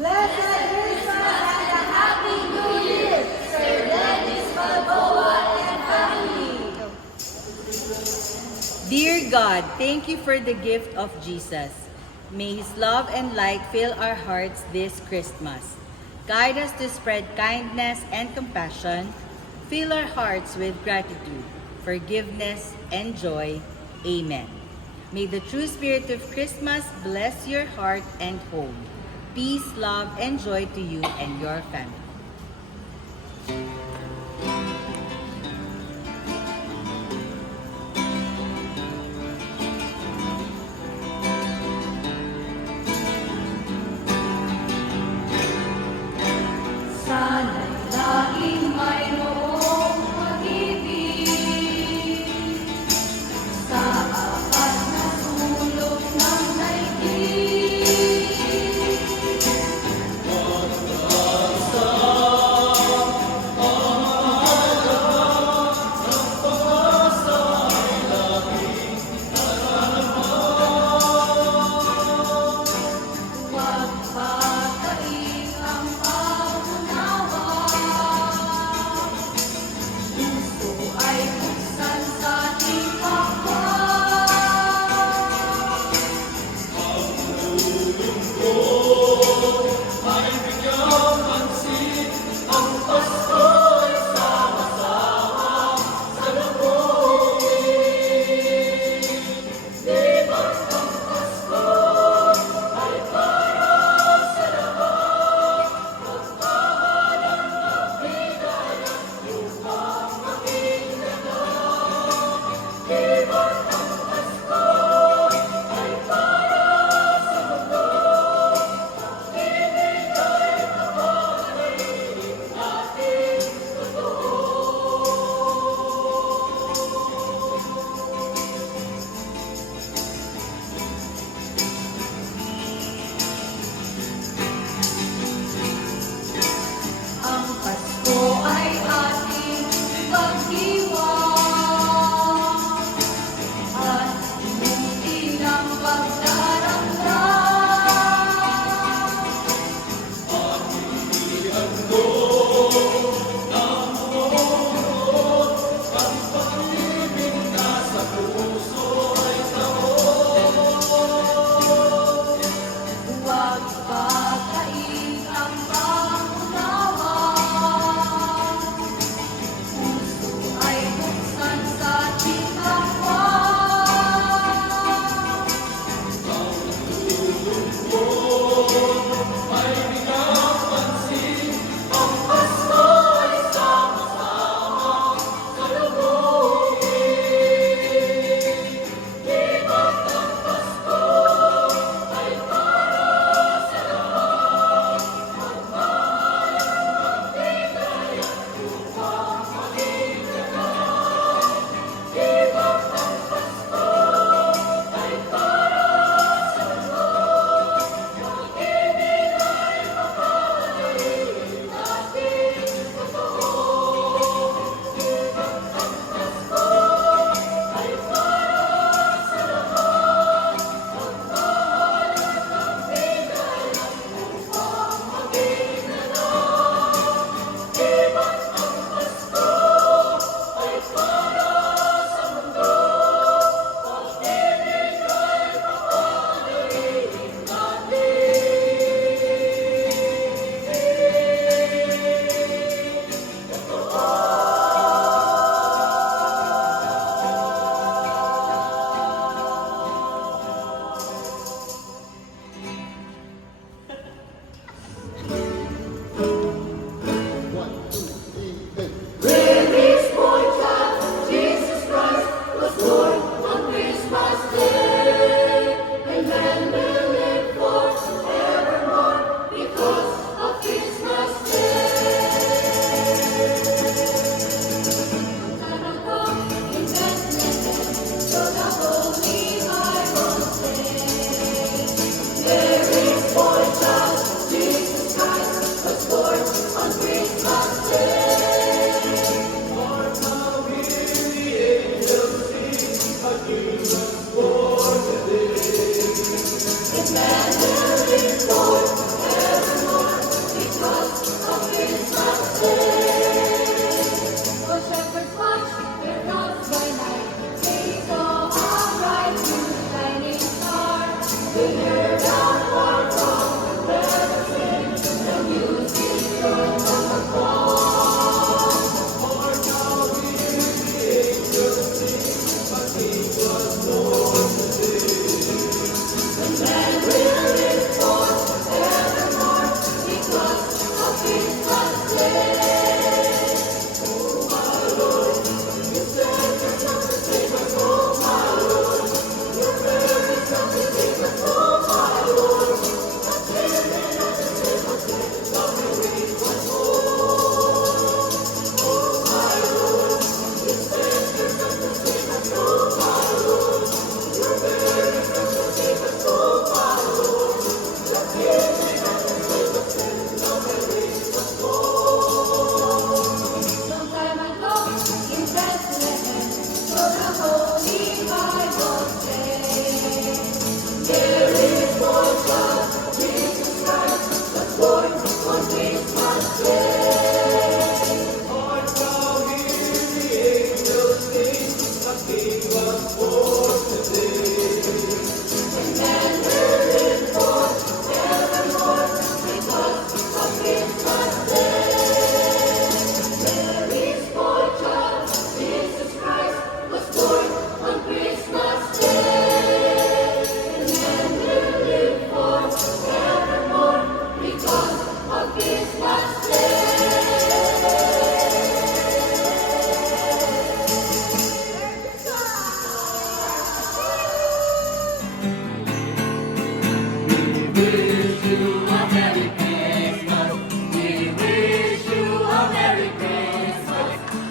Blessed Christmas and a Happy New Year, Sir Dennis Balboa and family. Dear God, thank you for the gift of Jesus. May His love and light fill our hearts this Christmas. Guide us to spread kindness and compassion. Fill our hearts with gratitude, forgiveness, and joy. Amen. May the true spirit of Christmas bless your heart and home. Peace, love, and joy to you and your family. Sana'y laging mayroong pag-ibig sa apat na sulok ng daigdig. Huwag patayin ang pangunawa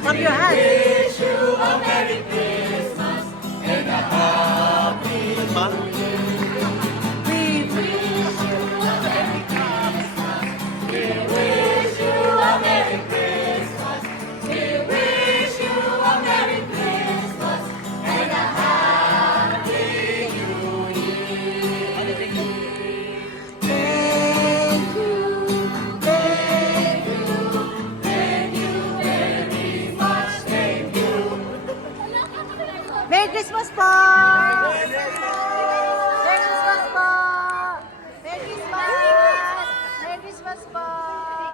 Clap your hands. Merry Christmas po!